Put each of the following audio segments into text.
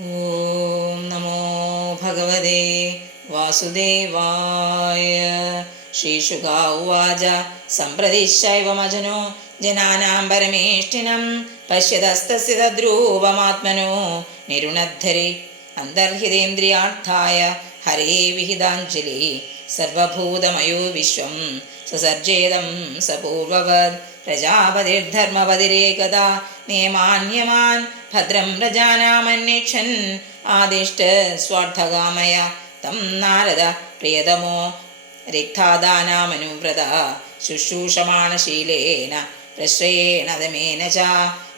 ഓം നമോ ഭഗവതേ വാസുദേവായ. ശ്രീശുക ഉവാച സംപ്രതിശ്ചൈവമജനോ ജനാനാം പരമേഷ്ഠിനം പശ്യതസ്തസ്യ തദ്രൂപമാത്മനോ നിരുണദ്ധരി അന്തർഹിതേന്ദ്രിയാർത്ഥായ ഹരേ വിഹിതാഞ്ജലി സർവഭൂതമയോ വിശ്വം സസർജേദം സപൂർവവത് പ്രജാപതിർധർമ്മപതിരേകദാ നിയമാന്യമാൻ ഭദ്രം പ്രജാനാമന്വേക്ഷൻ ആദിഷ്ട സ്വാർത്ഥകാമയ തം നാരദ പ്രിയതമോ രിക്താദാനാമനുവ്രത ശുശ്രൂഷമാണശീലേന പ്രശ്രയേണ ദമേന ച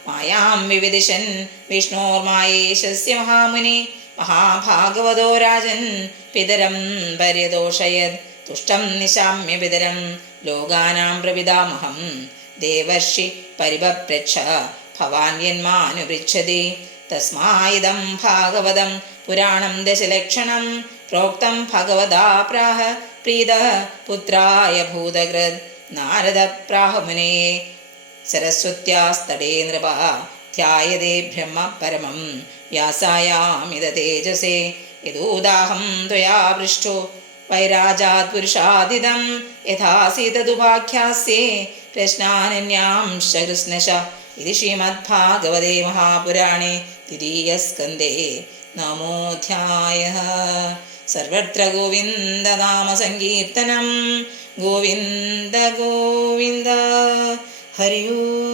മായാം വിവിദിശൻ വിഷ്ണോർമായേശസ്യ മഹാമുനി മഹാഭാഗവതോ രാജൻ പിതരം പര്യദോഷയത് തുഷ്ടം നിശാമ്യ പിതരം ലോകാനാം പ്രവിതാമഹം ദേവർഷി പരിപപ്രച്ഛ ഭവാന്യന്മാനുപൃച്ഛതി തസ്മായിദം ഭാഗവതം പുരാണം ദശലക്ഷണം പ്രോക്തം ഭഗവതാ പ്രാഹ പ്രീത പുത്രായ ഭൂതകൃത് നാരദ പ്രാഹമുനേ സരസ്വത്യാസ്തടേ നൃപ ധ്യായതേ ബ്രഹ്മ പരമം വ്യാസായാമിത തേജസേ യദൂദാഹം ത്വയാ പൃഷ്ടോ വൈരാജാത് പുരുഷാദിദം യഥാസീതദുപാഖ്യാസ്യേ പ്രശ്നാനന്യാംശ കൃഷ്ണശ. ഇത് ശ്രീമദ്ഭാഗവതേ മഹാപുരാണേ തൃതീയസ്കന്ധേ നമോധ്യായഃ. സർവത്ര ഗോവിന്ദനാമസങ്കീർത്തനം. ഗോവിന്ദ ഗോവിന്ദ. ഹരി ഓം.